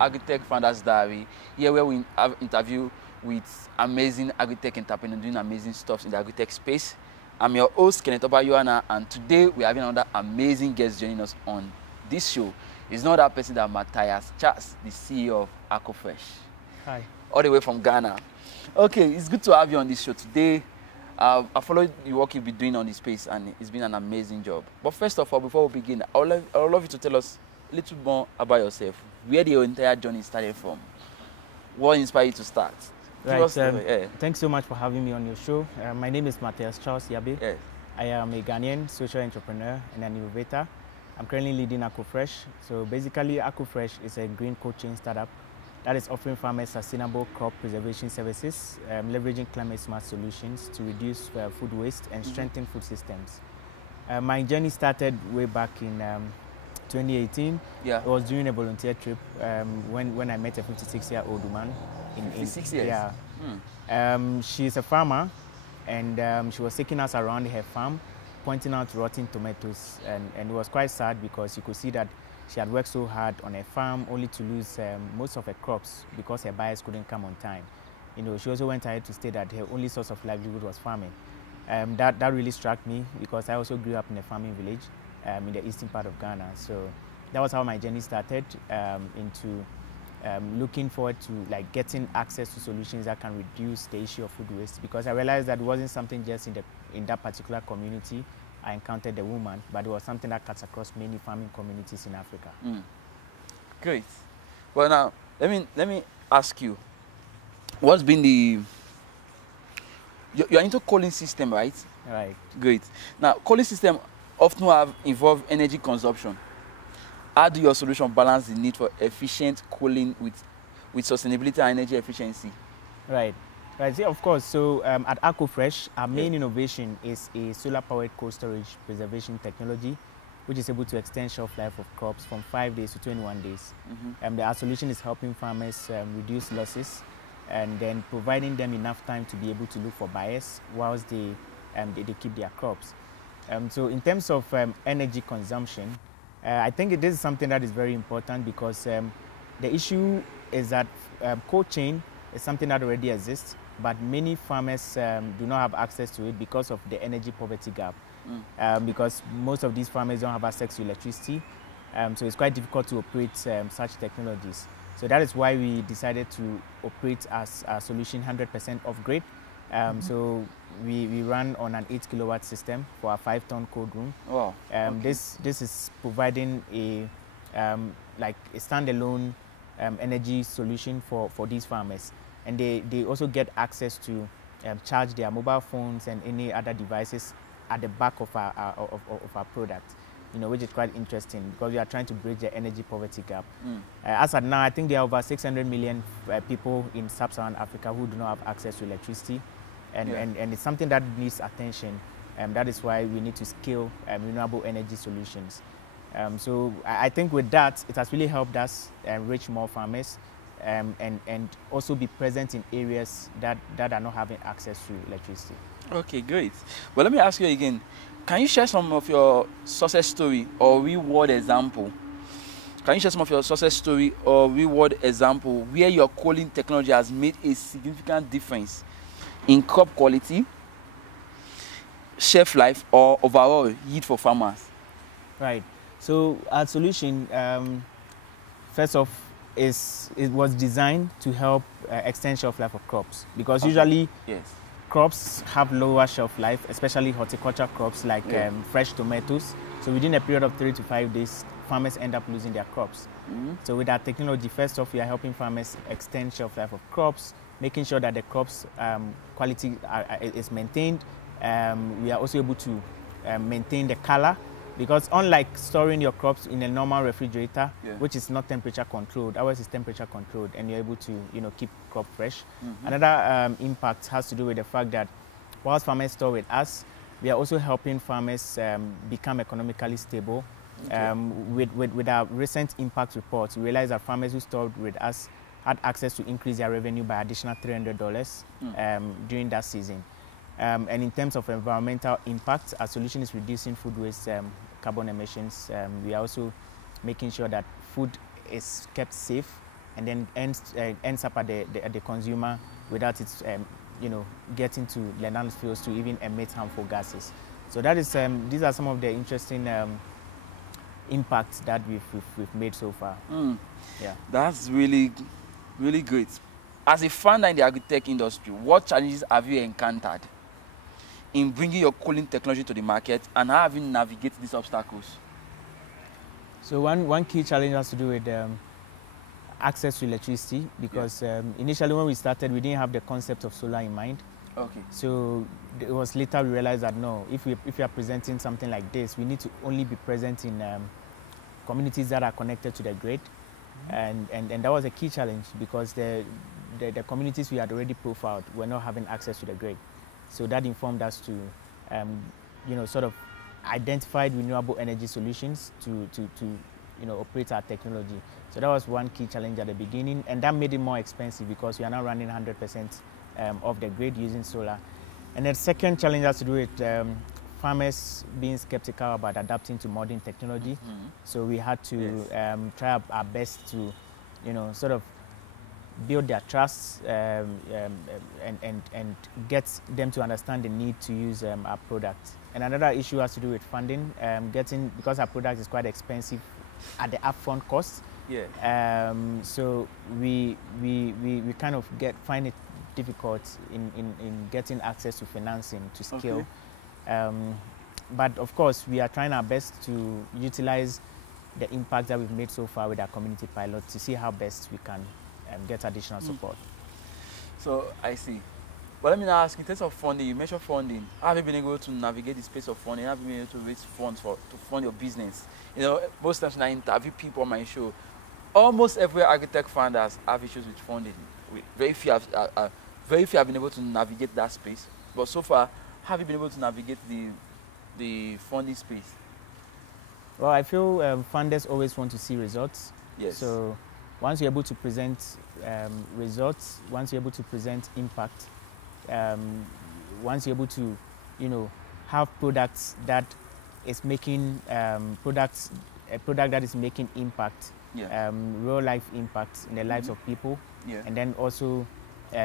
Agritech Founders Diary, here where we have interview with amazing Agritech entrepreneurs doing amazing stuff in the Agritech space. I'm your host, Kenneth Obayuana, and today we're having another amazing guest joining us on this show. It's not that person than Mathias Charles, the CEO of AkoFresh. Hi. All the way from Ghana. Okay, it's good to have you on this show today. I followed the work you've been doing on this space, and it's been an amazing job. But first of all, before we begin, I would love you to tell us a little more about yourself, where the entire journey started from, what inspired you to start. Right. Thanks so much for having me on your show. My name is Mathias Charles Yabe. Yes. I am a Ghanaian social entrepreneur and an innovator. I'm currently leading AkoFresh. So basically, AkoFresh is a green cold chain startup that is offering farmers sustainable crop preservation services, leveraging climate smart solutions to reduce food waste and strengthen food systems. My journey started way back in 2018. Yeah. I was doing a volunteer trip when I met a 56-year-old woman. 56 years? Yeah. She's a farmer, and she was taking us around her farm, pointing out rotten tomatoes, and it was quite sad because you could see that she had worked so hard on her farm only to lose most of her crops because her buyers couldn't come on time. You know, she also went ahead to state that her only source of livelihood was farming. That really struck me because I also grew up in a farming village in the eastern part of Ghana. So that was how my journey started into looking forward to getting access to solutions that can reduce the issue of food waste, because I realized that it wasn't something just in that particular community I encountered the woman, but it was something that cuts across many farming communities in Africa. Great. Well, now let me ask you, what's been the you're into cooling system, right? Right. Great. Now, cooling system often involve energy consumption. How do your solution balance the need for efficient cooling with sustainability and energy efficiency? Right. Right. Yeah, of course. So at AkoFresh, our main innovation is a solar-powered cold storage preservation technology, which is able to extend shelf life of crops from 5 days to 21 days. Our solution is helping farmers reduce losses and then providing them enough time to be able to look for buyers whilst they keep their crops. So in terms of energy consumption, I think this is something that is very important because the issue is that cold chain is something that already exists, but many farmers do not have access to it because of the energy poverty gap. Because most of these farmers don't have access to electricity, so it's quite difficult to operate such technologies. So that is why we decided to operate as a solution 100% off-grid. So we run on an 8 kilowatt system for a 5-ton cold room. Wow. Okay. This is providing a standalone energy solution for these farmers, and they also get access to charge their mobile phones and any other devices at the back of our product. You know, which is quite interesting because we are trying to bridge the energy poverty gap. As of now, I think there are over 600 million people in sub-Saharan Africa who do not have access to electricity, and it's something that needs attention. That is why we need to scale renewable energy solutions. So I think with that, it has really helped us reach more farmers and also be present in areas that are not having access to electricity. Okay, great. Well, let me ask you again. Can you share some of your success story or real-world example? Can you share some of your success story or real-world example where your cooling technology has made a significant difference in crop quality, shelf life, or overall yield for farmers? Right. So our solution, first off, it was designed to help extend shelf life of crops, because usually crops have lower shelf life, especially horticulture crops like fresh tomatoes. So within a period of 3 to 5 days, farmers end up losing their crops. So with our technology, first off, we are helping farmers extend shelf life of crops, making sure that the crops quality is maintained. We are also able to maintain the color, because unlike storing your crops in a normal refrigerator, which is not temperature controlled, ours is temperature controlled, and you're able to keep crop fresh. Another impact has to do with the fact that whilst farmers store with us, we are also helping farmers become economically stable. With our recent impact reports, we realized that farmers who stored with us had access to increase their revenue by additional $300 during that season. And in terms of environmental impact, our solution is reducing food waste, carbon emissions. We are also making sure that food is kept safe and then ends up at the consumer without it, getting to the landfills to even emit harmful gases. So that is these are some of the interesting impacts that we've made so far. Yeah, that's really great. As a founder in the agri-tech industry, what challenges have you encountered in bringing your cooling technology to the market, and how have you navigated these obstacles? So one key challenge has to do with access to electricity, because initially when we started, we didn't have the concept of solar in mind. Okay. So it was later we realized that no, if we are presenting something like this, we need to only be present in communities that are connected to the grid, and that was a key challenge, because the communities we had already profiled were not having access to the grid. So that informed us to, sort of identify renewable energy solutions to operate our technology. So that was one key challenge at the beginning, and that made it more expensive because we are now running 100% of the grid using solar. And the second challenge has to do with farmers being skeptical about adapting to modern technology. So we had to try our best to, sort of build their trust and get them to understand the need to use our product. And another issue has to do with funding, because our product is quite expensive at the upfront cost. Yeah. So we kind of find it difficult in getting access to financing to scale. Okay. But of course, we are trying our best to utilize the impact that we've made so far with our community pilot to see how best we can get additional support. So I see. But let me now ask, in terms of funding, you mentioned funding. Have you been able to navigate the space of funding? Have you been able to raise funds to fund your business? Most times when I interview people on my show, almost every agri-tech founders have issues with funding. Very few have been able to navigate that space. But so far, have you been able to navigate the funding space? Well, I feel funders always want to see results. Yes. So once you're able to present results, once you're able to present impact, once you're able to, have products that is making a product that is making impact, real life impact in the lives of people, and then also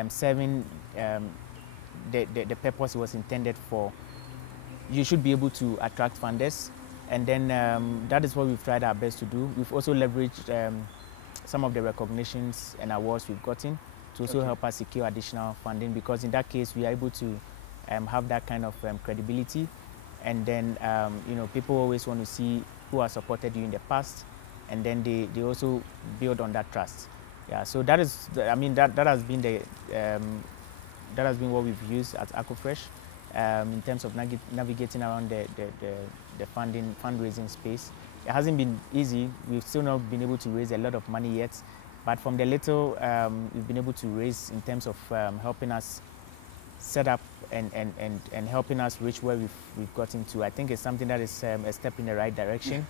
serving the purpose it was intended for, you should be able to attract funders. And then that is what we've tried our best to do. We've also leveraged some of the recognitions and awards we've gotten to also help us secure additional funding, because in that case we are able to have that kind of credibility, and then people always want to see who has supported you in the past, and then they also build on that trust. Yeah, so that is, that has been that has been what we've used at AkoFresh in terms of navigating around the fundraising space. It hasn't been easy. We've still not been able to raise a lot of money yet, but from the little we've been able to raise in terms of helping us set up and helping us reach where we've gotten to, I think it's something that is a step in the right direction.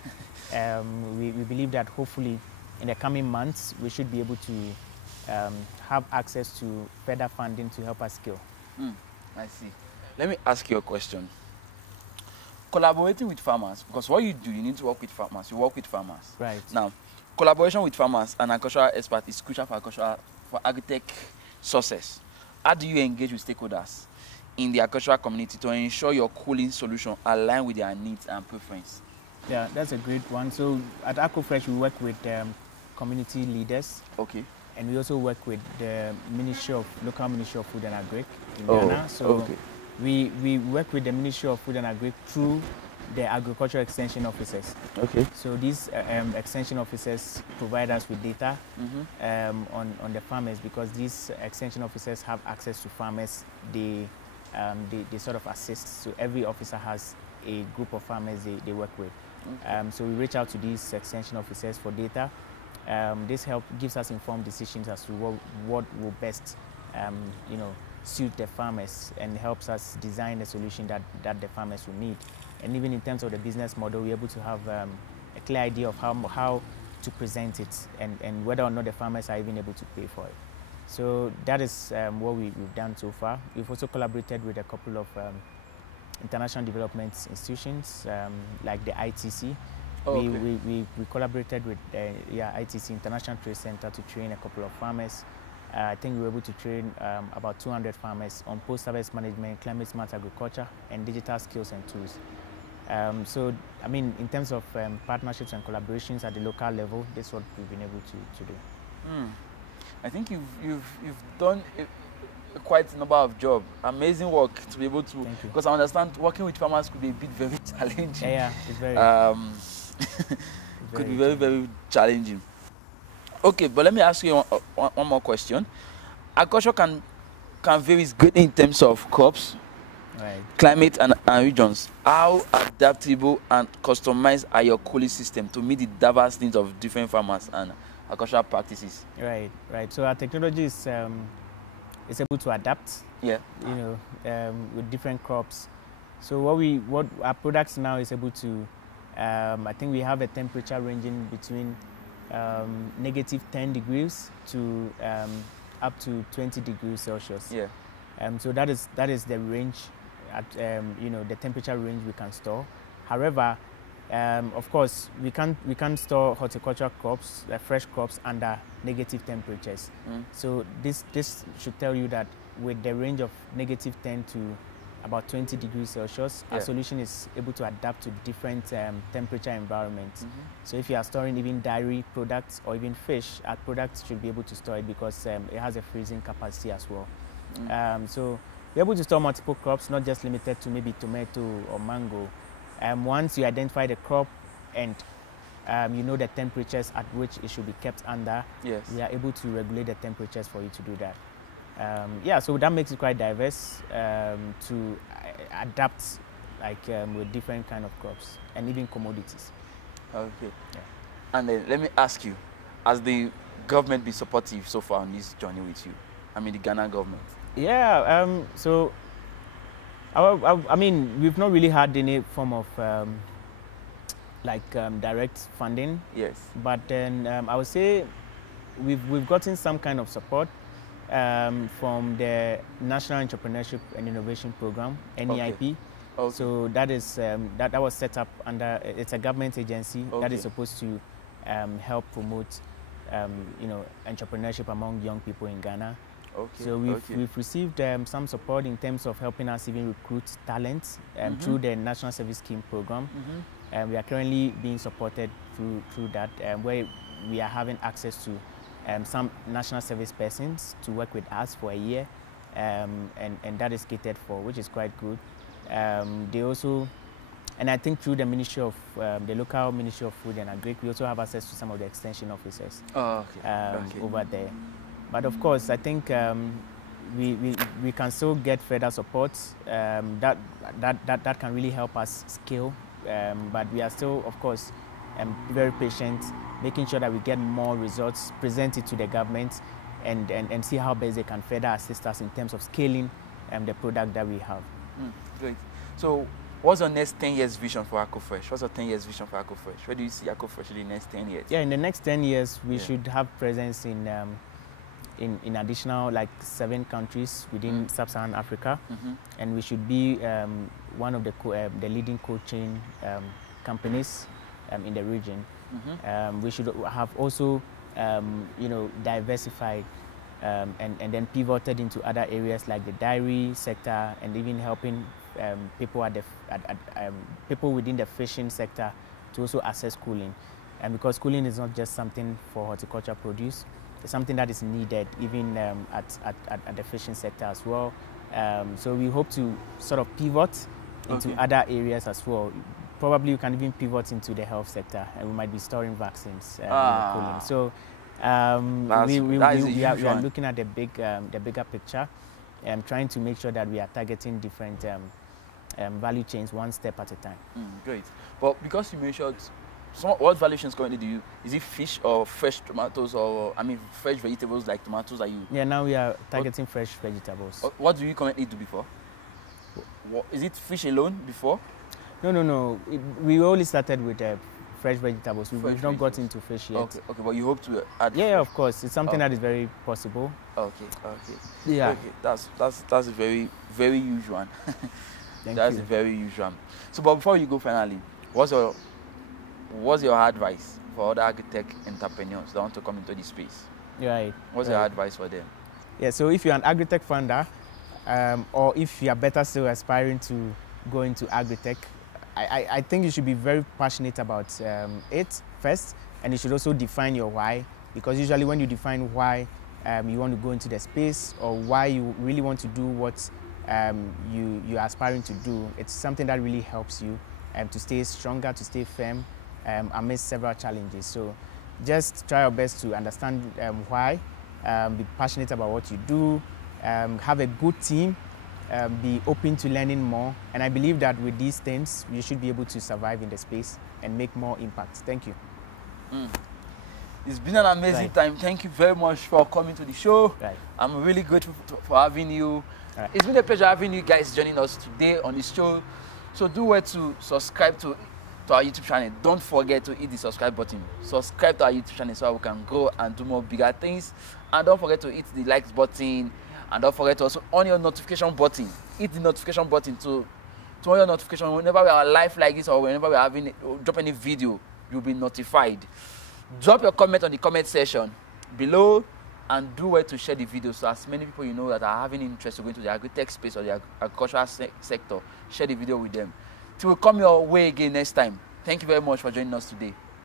We believe that hopefully in the coming months we should be able to have access to further funding to help us scale. I see. Let me ask you a question. Collaborating with farmers, because what you do, you need to work with farmers. You work with farmers. Right. Now, collaboration with farmers and agricultural experts is crucial for agri-tech success. How do you engage with stakeholders in the agricultural community to ensure your cooling solution align with their needs and preference? Yeah, that's a great one. So at AkoFresh, we work with community leaders. Okay. And we also work with the local Ministry of Food and Agri in Ghana. So we work with the Ministry of Food and Agri through the agricultural extension officers. Okay. So these extension officers provide us with data on the farmers, because these extension officers have access to farmers. They sort of assist. So every officer has a group of farmers they work with. So we reach out to these extension officers for data. This gives us informed decisions as to what will best suit the farmers, and helps us design a solution that the farmers will need. And even in terms of the business model, we're able to have a clear idea of how to present it, and whether or not the farmers are even able to pay for it. So that is what we've done so far. We've also collaborated with a couple of international development institutions like the ITC, Oh, we collaborated with ITC, International Trade Center, to train a couple of farmers. I think we were able to train about 200 farmers on post-harvest management, climate-smart agriculture, and digital skills and tools. So, I mean, in terms of partnerships and collaborations at the local level, this is what we've been able to do. I think you've done quite a number of jobs. Amazing work to be able to, because I understand working with farmers could be a bit very challenging. Yeah, it's very. Could be very, very challenging. Okay, but let me ask you one more question. Agriculture can vary greatly in terms of crops, right, climate, and regions. How adaptable and customized are your cooling system to meet the diverse needs of different farmers and agricultural practices? Right. So our technology is able to adapt. Yeah. You know, with different crops. So what our products now is able to, I think we have a temperature ranging between -10 degrees to up to 20 degrees Celsius. Yeah. So that is the range at you know, the temperature range we can store. However, of course, we can't store horticultural crops, fresh crops, under negative temperatures. So this should tell you that with the range of -10 to about 20 degrees Celsius, our solution is able to adapt to different temperature environments. So if you are storing even dairy products or even fish, our products should be able to store it, because it has a freezing capacity as well. So we're able to store multiple crops, not just limited to maybe tomato or mango. Once you identify the crop and you know the temperatures at which it should be kept under, we are able to regulate the temperatures for you to do that. So that makes it quite diverse to adapt, like with different kind of crops and even commodities. Okay. Yeah. And then let me ask you, has the government been supportive so far on this journey with you? I mean, the Ghana government. Yeah. So I mean, we've not really had any form of direct funding. Yes. But then I would say we've gotten some kind of support from the National Entrepreneurship and Innovation Program, NEIP. Okay. So that is that was set up under, it's a government agency that is supposed to help promote you know, entrepreneurship among young people in Ghana. Okay. So we've received some support in terms of helping us even recruit talent through the National Service Scheme program. We are currently being supported through that, where we are having access to some national service persons to work with us for a year, and that is catered for, which is quite good. They also, and I think through the Ministry of the local Ministry of Food and Agric, we also have access to some of the extension officers over there. But of course, I think we can still get further support that can really help us scale. But we are still, of course, very patient, making sure that we get more results, present it to the government, and see how best they can further assist us in terms of scaling the product that we have. Great. So what's your next 10 years vision for AkoFresh? What's your 10 years vision for AkoFresh? Where do you see AkoFresh in the next 10 years? Yeah, in the next 10 years, we should have presence in additional 7 countries within Sub-Saharan Africa, and we should be one of the leading cold chain companies in the region. We should have also you know, diversified and then pivoted into other areas like the dairy sector, and even helping people people within the fishing sector to also access cooling. And because cooling is not just something for horticulture produce, it's something that is needed even at the fishing sector as well. So we hope to sort of pivot into other areas as well. Probably we can even pivot into the health sector, and we might be storing vaccines in the cooling. So we are looking at the bigger picture, and trying to make sure that we are targeting different value chains one step at a time. Great. Well, because you mentioned, what value chains currently do you? Is it fish or fresh tomatoes, or I mean fresh vegetables like tomatoes that you? Yeah, now we are targeting fresh vegetables. What do you currently do before? Is it fish alone before? No. We only started with fresh vegetables. We've not got into fish yet. Okay, but you hope to add? Yeah, of course. It's something that is very possible. Okay. Yeah. Okay, that's a very, very usual one. Thank That's you. a very usual one. So, but before you go finally, what's your what's your advice for other Agritech entrepreneurs that want to come into this space? Right. What's your advice for them? Yeah, so if you're an Agritech founder, or if you are better still aspiring to go into Agritech, I think you should be very passionate about it first, and you should also define your why, because usually when you define why you want to go into the space or why you really want to do what you're aspiring to do, it's something that really helps you to stay stronger, to stay firm amidst several challenges. So just try your best to understand why, be passionate about what you do, have a good team, be open to learning more. And I believe that with these things, you should be able to survive in the space and make more impact. Thank you. It's been an amazing time. Thank you very much for coming to the show. I'm really grateful for having you. It's been a pleasure having you guys joining us today on this show. So do well to subscribe to our YouTube channel. Don't forget to hit the subscribe button. Subscribe to our YouTube channel so we can grow and do more bigger things. And don't forget to hit the likes button. And don't forget to also on your notification button. Hit the notification button to on your notification. Whenever we are live like this or whenever we are drop any video, you'll be notified. Drop your comment on the comment section below and do well to share the video so as many people you know that are having interest to go into the Agritech space or the agricultural sector, share the video with them. Till we come your way again next time. Thank you very much for joining us today.